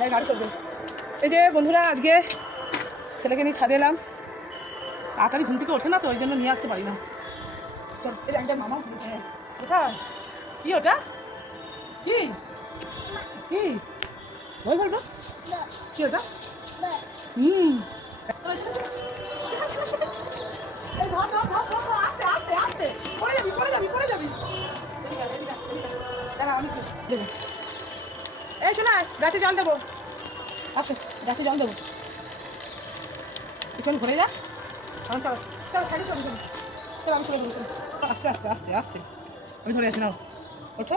হ্যাঁ গাড়ি এই যে বন্ধুরা আজকে ছেলেকে নিয়ে ছাদে এলাম। তাড়াতাড়ি ঘুম থেকে ওঠে না তো ওই জন্য নিয়ে আসতে পারি না। এই একটা মামা কি ওটা? কি? কি? বল বল বল। কি ওটা? হুম। যাবি, যাবি, আমি এই শোনা গাছে জল দেবো। আসো, গাছে জল দেবো। একটু ঘুরে যা আমার চলো চলো, সাইডে চলো চলো। চলো, আমি চলে যাব চলো আস্তে আস্তে আস্তে আস্তে। আমি ধরে আছি, নাও। ওঠো।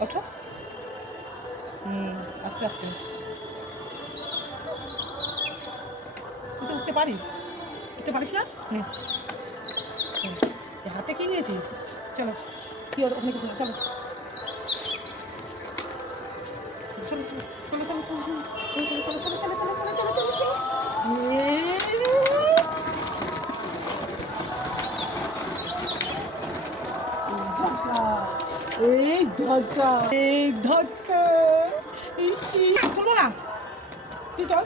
ওঠো। হুম, আস্তে আস্তে। তুই তো উঠতে পারিস। উঠতে পারিস না? হুম। হাতে কি নিয়েছিস? চলো। কি ওখানে কিছু চলো। চলো চলো চলো ধাক্কা এই ধাক্কা কি না তুই চল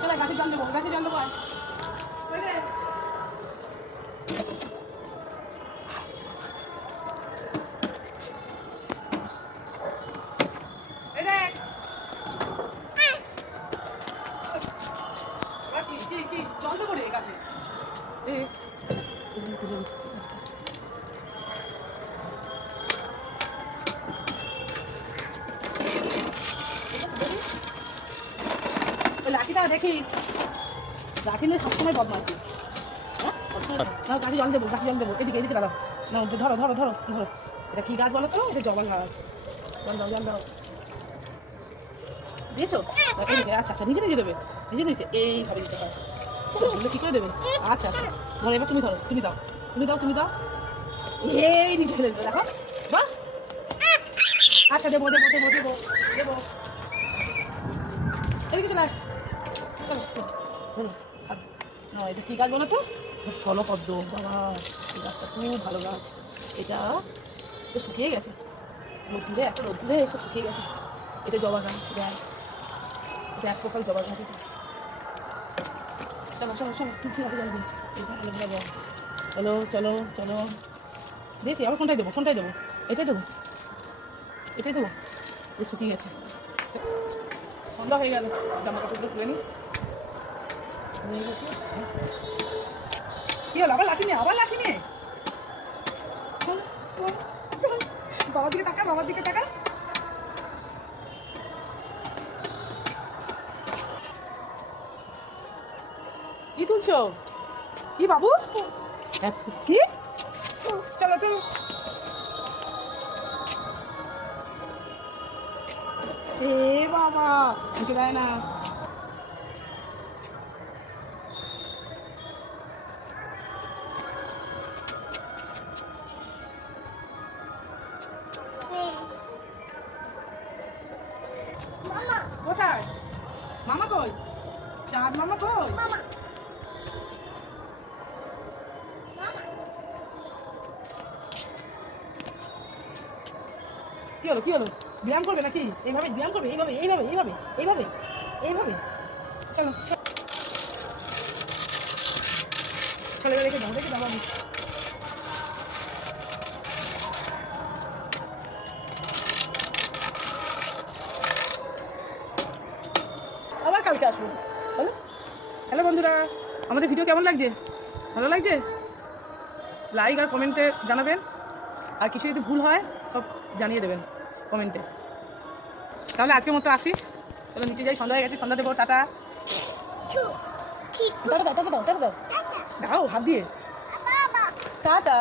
চলে গাছে জল দেবো, গাছে জল দেবো আয়। ওই রে। এই দেখ। আর কি, কি, কি? জল দেবো রে গাছে। এ। ওই লাঠিটা দেখি। লাঠি নিয়ে সবসময় বদমাইছি হ্যাঁ? গাছে জল দেবো গাছে জল দেবো। এদিকে এদিকে দাঁড়াও। না ধরো ধরো ধরো ধরো। এটা কি গাছ বলো তো? এটা জবা গাছ। জল দাও জল দাও। দিয়েছ? এদিকে আচ্ছা আচ্ছা নিজে নিজে দেবে। নিজে নিজে এইভাবে দিতে হয়। কি করে দেবে? আচ্ছা আচ্ছা। ধরো, এবার তুমি ধরো, তুমি দাও তুমি দাও তুমি দাও। এই নিচে ফেলে দেবে দেখো। বাহ! আচ্ছা দেবো দেবো দেবো দেবো দেবো। এদিকে চলে। চলো না, এটা কী গাছ বলো তো। স্থলপদ্ম, বাবা, এই গাছটা খুব ভালো গাছ। এটা তো শুকিয়ে গেছে। রোদ্দুরে এত রোদ্দুরে এসে শুকিয়ে গেছে। এটা জবা গাছ, দেখ। এটা এক প্রকার জবা গাছ। এটা চলো চলো চলো তুলসী গাছে জল দিই ভালো ভালো চলো চলো চলো। দিয়েছি, আবার কোনটাই দেবো কোনটাই দেবো? এটাই দেবো। এটাই দেবো? এ শুকিয়ে গেছে। সন্ধ্যা হয়ে গেল। জামা কাপড়গুলো তুলে নিই নিয়ে গেছি। কি হলো, আবার লাঠি নিয়ে, আবার লাঠি নিয়ে। বাবার দিকে তাকা, বাবার দিকে তাকা। কি তুলছো? কি বাবু? কি? চলো চলো। এ বাবা মুখে দেয় কোথায়? মামা কই? চাঁদ মামা কই? কি হলো, কি হলো? ব্যায়াম করবে নাকি? এইভাবে ব্যায়াম করবে, এইভাবে এইভাবে এইভাবে এইভাবে এইভাবে। চলো চলো। রেখে দাও রেখে দাও আমি আবার কালকে আসব হ্যালো হ্যালো বন্ধুরা, আমাদের ভিডিও কেমন লাগছে? ভালো লাগছে? লাইক আর কমেন্টে জানাবেন। আর কিছু যদি ভুল হয়, সব জানিয়ে দেবেন। কমেন্টে। তাহলে আজকের মতো আসি। চলো নিচে যাই সন্ধ্যা হয়ে গেছে সন্ধ্যা দেবো টাটা। টাটা দাও টাটা দাও টাটা দাও দাও হাত দিয়ে। টাটা।